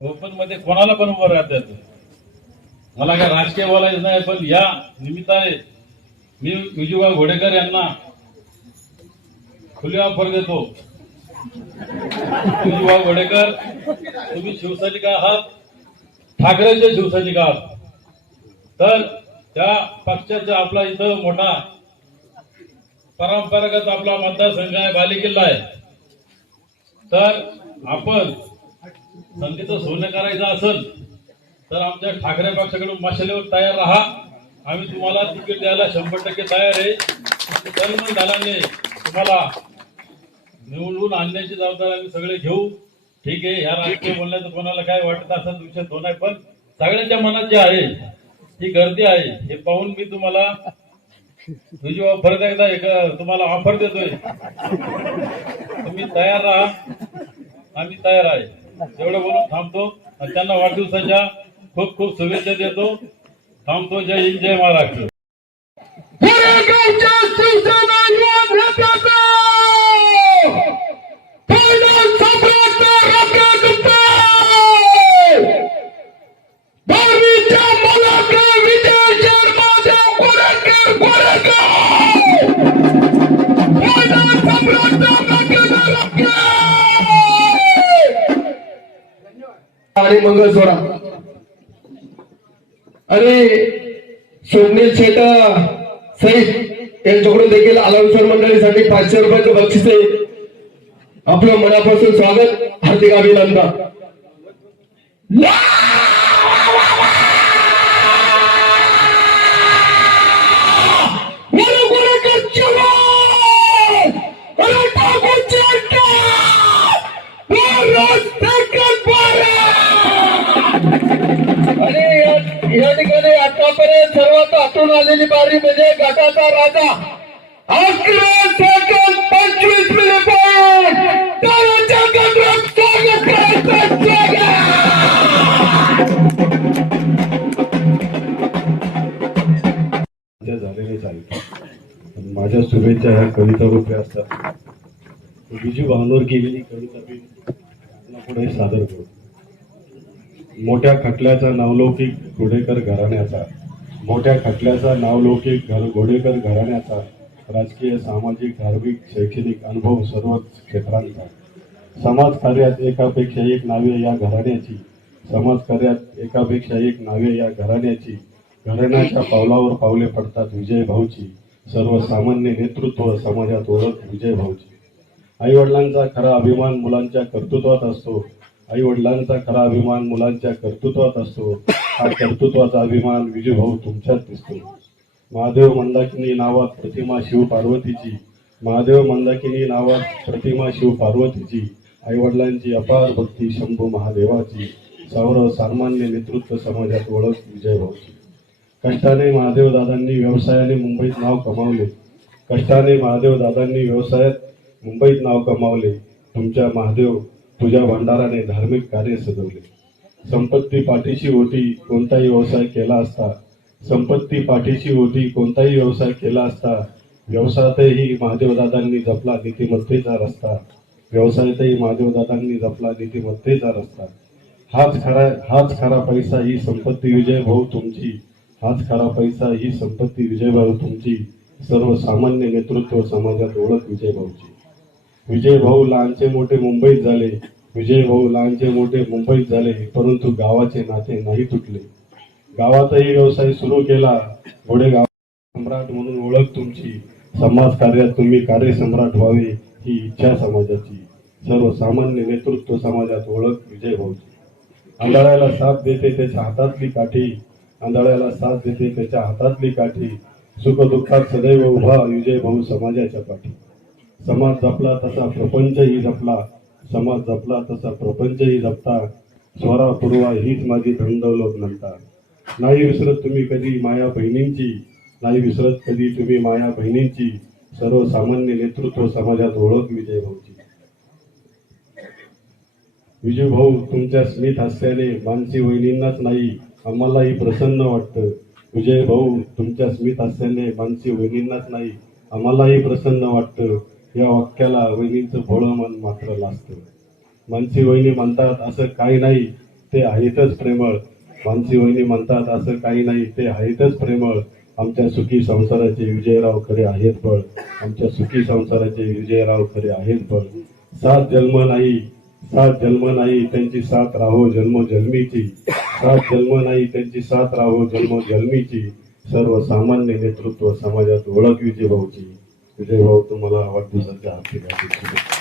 ओपनमध्ये कोणाला पण उभं राहता येतं मला काय राजकीय बोलायचं नाही पण या निमित्ताने मी विजूभाई घोडेकर यांना खुली ऑफर देतो. विजूभाई घोडेकर तुम्ही शिवसैनिका आहात ठाकरेचे शिवसैनिक आहात. तर त्या पक्षाचा आपला इथं मोठा परंपरागत आपला मतदारसंघ आहे बालेकिल्ला आहे. तर आपण संधीचं सोनं करायचं असेल तर आमच्या ठाकरे पक्षाकडून मशालेवर तयार राहा. आम्ही तुम्हाला तिकीट द्यायला शंभर टक्के तयार आहे. तरुण झाल्याने तुम्हाला निवडून आणण्याची जबाबदारी आम्ही सगळे घेऊ. ठीक आहे ह्या राजकीय बोलण्याचं कोणाला काय वाटत असेल विषय दोन आहे पण सगळ्यांच्या मनात जे आहे ही गर्दी आहे हे पाहून मी तुम्हाला तुझी ऑफर एकदा एक तुम्हाला ऑफर देतोय. तुम्ही तयार राहा. आम्ही तयार आहे. एवढं बोलून थांबतो आणि त्यांना वाढदिवसाच्या खूप खूप शुभेच्छा देतो. थांबतो. जय हिंद जय महाराष्ट्र. आणि मंगळसोडा आणि सोमनील शेट सहित यांच्याकडून देखील अलाउन्सर मंडळीसाठी पाचशे रुपयाचं बक्षीस. आहे आपलं मनापासून स्वागत हार्दिक अभिनंदन. या- ठिकाणी आतापर्यंत सर्वात आतून आलेली बारी म्हणजे गटाचा राजा सेकंद पंचवीस झालेलेच आहेत. माझ्या शुभेच्छा ह्या कविता रूपे असतात. बिजू भावनवर केलेली कविता मी पुढे सादर करू मोठ्या खटल्याचा नावलौकिक घोडेकर घराण्याचा मोठ्या खटल्याचा नावलौकिक घर घोडेकर घराण्याचा राजकीय सामाजिक धार्मिक शैक्षणिक अनुभव सर्वच क्षेत्रांचा. समाजकार्यात एकापेक्षा एक नावे या घराण्याची समाजकार्यात एकापेक्षा एक नावे या घराण्याची घराण्याच्या पावलावर पावले पडतात विजय भाऊची सर्वसामान्य नेतृत्व समाजात ओळख विजय भाऊची. आई वडिलांचा खरा अभिमान मुलांच्या कर्तृत्वात असतो आई वडिलांचा खरा अभिमान मुलांच्या कर्तृत्वात असतो. हा कर्तृत्वाचा अभिमान विजय भाऊ तुमच्यात दिसतो. महादेव मंदाकिनी नावात प्रतिमा शिव पार्वतीची. महादेव मंदाकिनी नावात प्रतिमा शिव पार्वतीची. आई वडिलांची अपार भक्ती शंभू महादेवाची. सर्व सामान्य नेतृत्व समाजात ओळख विजय भाऊची कष्टाने महादेव दादांनी व्यवसायाने मुंबईत नाव कमावले. कष्टाने महादेव दादांनी व्यवसायात मुंबईत नाव कमावले. तुमच्या महादेव तुझ्या भंडाराने धार्मिक कार्य सजवले. संपत्ती पाठीशी होती कोणताही व्यवसाय केला असता. संपत्ती पाठीशी होती कोणताही व्यवसाय केला असता. व्यवसायातही महादेवदादांनी जपला नीतिमत्तेचा रस्ता. व्यवसायातही महादेवदादांनी जपला नीतिमत्तेचा रस्ता. हाच खरा हाच खरा पैसा ही संपत्ती विजय भाऊ तुमची. हाच खरा पैसा ही संपत्ती विजय भाऊ तुमची. सर्वसामान्य नेतृत्व समाजात ओळख विजय भाऊची. विजय भाऊ लहानचे मोठे मुंबईत झाले. विजय भाऊ लहानचे मोठे मुंबईत झाले परंतु गावाचे नाते नाही तुटले. गावातही व्यवसाय सुरू केला. घोडेगाव सम्राट म्हणून ओळख तुमची. समाज कार्यात तुम्ही कार्यसम्राट व्हावे ही इच्छा समाजाची. सर्वसामान्य नेतृत्व समाजात ओळख विजय भाऊची. आंधळ्याला साथ देते त्याच्या हातातली काठी. आंधळ्याला साथ देते त्याच्या हातातली काठी. सुखदुःखात सदैव उभा विजय भाऊ समाजाच्या पाठी. समाज जपला तसा प्रपंचही जपला. समाज जपला तसा प्रपंचही जपता. स्वरा पूर्वा हीच माझी धनदौलत म्हणता नाही विसरत तुम्ही कधी माया बहिणींची. नाही विसरत कधी तुम्ही माया बहिणींची. सर्वसामान्य नेतृत्व समाजात ओळख विजय भाऊची. विजय भाऊ तुमच्या स्मित हास्याने मानसी वहिनींनाच नाही आम्हालाही प्रसन्न वाटतं. विजय भाऊ तुमच्या स्मित हास्याने मानसी वहिनींनाच नाही आम्हालाही प्रसन्न वाटतं. या वाक्याला वहिनीचं भोळं मन मात्र लाजतं. मानसी वहिनी म्हणतात असं काही नाही ते आहेतच प्रेमळ. मानसी वहिनी म्हणतात असं काही नाही ते आहेतच प्रेमळ. आमच्या सुखी संसाराचे विजयराव खरे आहेत बळ आमच्या सुखी संसाराचे विजयराव खरे आहेत बळ सात जन्म नाही सात जन्म नाही त्यांची साथ राहो जन्म जन्मीची. सात जन्म नाही त्यांची साथ राहो जन्म जन्मीची. सर्वसामान्य नेतृत्व समाजात ओळख भाऊची विजय भाऊ तुम्हाला वाढदिवसाच्या हार्दिक हार्दिक शुभेच्छा